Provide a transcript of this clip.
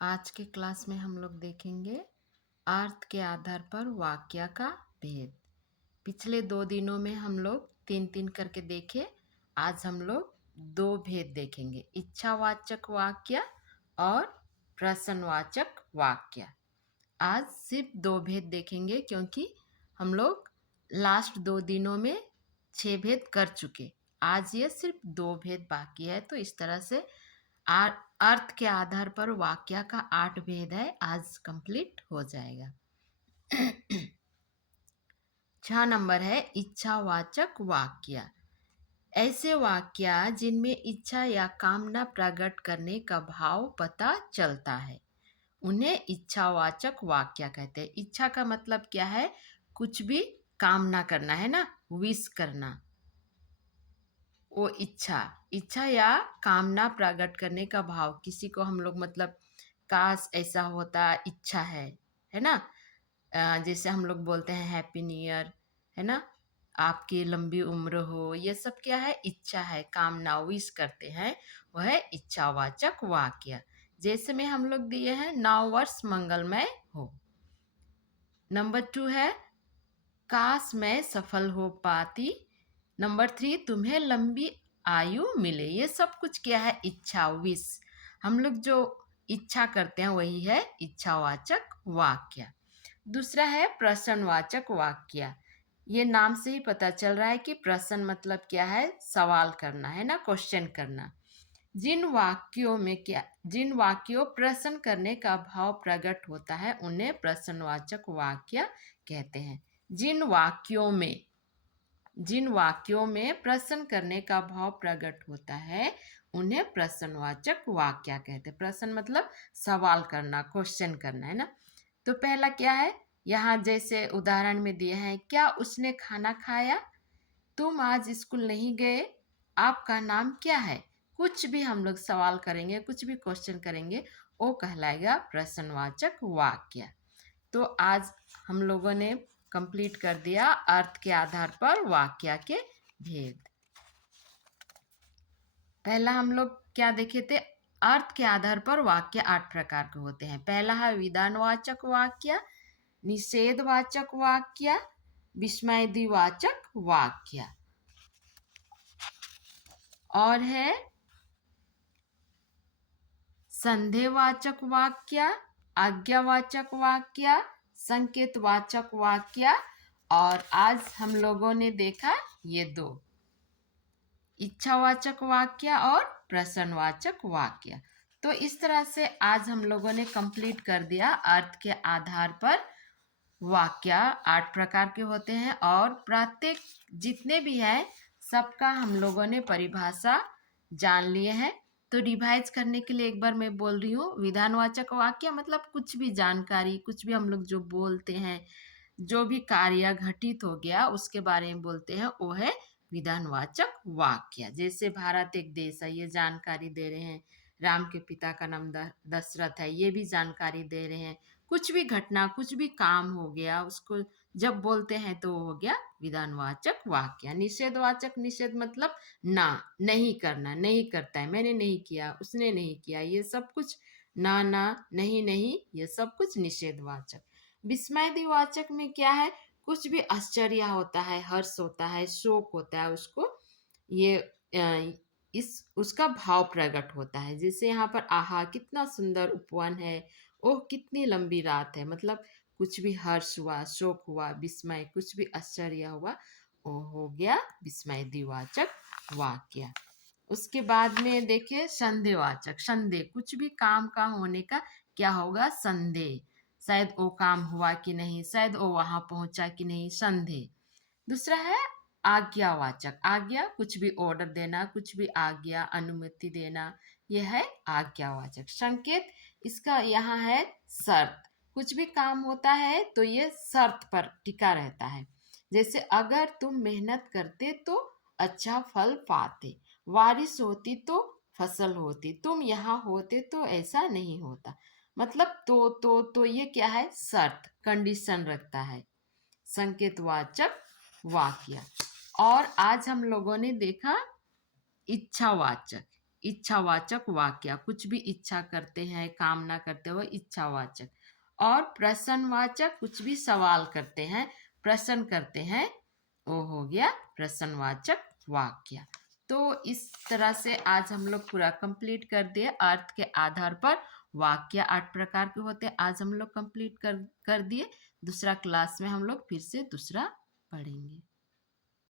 आज के क्लास में हम लोग देखेंगे अर्थ के आधार पर वाक्य का भेद। पिछले 2 दिनों में हम लोग 3-3 करके देखे। आज हम लोग 2 भेद देखेंगे, इच्छावाचक वाक्य और प्रश्नवाचक वाक्य। आज सिर्फ 2 भेद देखेंगे क्योंकि हम लोग लास्ट 2 दिनों में 6 भेद कर चुके। आज ये सिर्फ 2 भेद बाकी है, तो इस तरह से अर्थ के आधार पर वाक्य का 8 भेद है, आज कंप्लीट हो जाएगा। 6 नंबर है इच्छावाचक वाक्य। ऐसे वाक्य जिनमें इच्छा या कामना प्रकट करने का भाव पता चलता है उन्हें इच्छावाचक वाक्य कहते हैं। इच्छा का मतलब क्या है? कुछ भी कामना करना है ना, विश करना, वो इच्छा या कामना प्रकट करने का भाव। किसी को हम लोग मतलब काश ऐसा होता, इच्छा है ना। जैसे हम लोग बोलते हैं हैप्पी न्यू ईयर, है ना, आपकी लंबी उम्र हो, ये सब क्या है? इच्छा है, कामना, विश करते हैं, वह है इच्छावाचक वाक्य। जैसे में हम लोग दिए हैं नव वर्ष मंगलमय हो। नंबर 2 है काश मैं सफल हो पाती। नंबर 3 तुम्हें लंबी आयु मिले। ये सब कुछ क्या है? इच्छा, विश। हम लोग जो इच्छा करते हैं वही है इच्छावाचक वाक्य। दूसरा है प्रश्नवाचक वाक्य। ये नाम से ही पता चल रहा है कि प्रश्न मतलब क्या है? सवाल करना, है ना, क्वेश्चन करना। जिन वाक्यों प्रश्न करने का भाव प्रकट होता है उन्हें प्रश्नवाचक वाक्य कहते हैं। जिन वाक्यों में प्रश्न करने का भाव प्रकट होता है उन्हें प्रश्नवाचक वाक्य कहते हैं। प्रश्न मतलब सवाल करना, क्वेश्चन करना, है ना। तो पहला क्या है? यहाँ जैसे उदाहरण में दिए हैं, क्या उसने खाना खाया? तुम आज स्कूल नहीं गए? आपका नाम क्या है? कुछ भी हम लोग सवाल करेंगे, कुछ भी क्वेश्चन करेंगे, वो कहलाएगा प्रश्नवाचक वाक्य। तो आज हम लोगों ने कंप्लीट कर दिया अर्थ के आधार पर वाक्य के भेद। पहला हम लोग क्या देखे थे? अर्थ के आधार पर वाक्य 8 प्रकार के होते हैं। पहला है विधानवाचक वाक्य, निषेधवाचक वाक्य, विस्मयवाचक वाक्य, और है संदेहवाचक वाक्य, आज्ञावाचक वाक्य, संकेतवाचक वाक्य। और आज हम लोगों ने देखा ये 2, इच्छावाचक वाक्य और प्रश्नवाचक वाक्य। तो इस तरह से आज हम लोगों ने कंप्लीट कर दिया अर्थ के आधार पर वाक्य 8 प्रकार के होते हैं, और प्रत्येक जितने भी है सबका हम लोगों ने परिभाषा जान लिए हैं। तो रिवाइज करने के लिए एक बार मैं बोल रही हूँ। विधानवाचक वाक्य मतलब कुछ भी जानकारी, कुछ भी हम लोग जो बोलते हैं, जो भी कार्य घटित हो गया उसके बारे में बोलते हैं, वो है विधानवाचक वाक्य। जैसे भारत एक देश है, ये जानकारी दे रहे हैं। राम के पिता का नाम दशरथ है, ये भी जानकारी दे रहे हैं। कुछ भी घटना, कुछ भी काम हो गया, उसको जब बोलते हैं तो वो हो गया विधानवाचक वाक्य। निषेधवाचक, निषेध मतलब ना, नहीं करना, नहीं करता है, मैंने नहीं किया, उसने नहीं किया, ये सब कुछ ना, नहीं नहीं, ये सब कुछ निषेधवाचक। विस्मयवाचक में क्या है? कुछ भी आश्चर्य होता है, हर्ष होता है, शोक होता है, उसको ये इस उसका भाव प्रकट होता है। जैसे यहाँ पर आहा कितना सुंदर उपवन है, ओह कितनी लंबी रात है, मतलब कुछ भी हर्ष हुआ, शोक हुआ, विस्मय, कुछ भी आश्चर्य हुआ, वो हो गया विस्मय दिवाचक वाक्य। उसके बाद में देखिए संदेहवाचक। संदेह, कुछ भी काम का होने का क्या होगा? संदेह, शायद वो काम हुआ कि नहीं, शायद वो वहां पहुंचा कि नहीं, संदेह। दूसरा है आज्ञावाचक। आज्ञा, कुछ भी ऑर्डर देना, कुछ भी आज्ञा, अनुमति देना, यह है आज्ञावाचक। संकेत, इसका यहाँ है शर्त। कुछ भी काम होता है तो ये शर्त पर टिका रहता है। जैसे अगर तुम मेहनत करते तो अच्छा फल पाते, बारिश होती तो फसल होती, तुम यहाँ होते तो ऐसा नहीं होता। मतलब तो ये क्या है? शर्त, कंडीशन रखता है, संकेतवाचक वाक्य। और आज हम लोगों ने देखा इच्छावाचक। इच्छावाचक वाक्य, कुछ भी इच्छा करते हैं, कामना करते हो, इच्छावाचक। और प्रश्नवाचक, कुछ भी सवाल करते हैं, प्रश्न करते हैं, वो हो गया प्रश्नवाचक वाक्य। तो इस तरह से आज हम लोग पूरा कंप्लीट कर दिए। अर्थ के आधार पर वाक्य 8 प्रकार के होते हैं, आज हम लोग कंप्लीट कर दिए। दूसरा क्लास में हम लोग फिर से दूसरा पढ़ेंगे।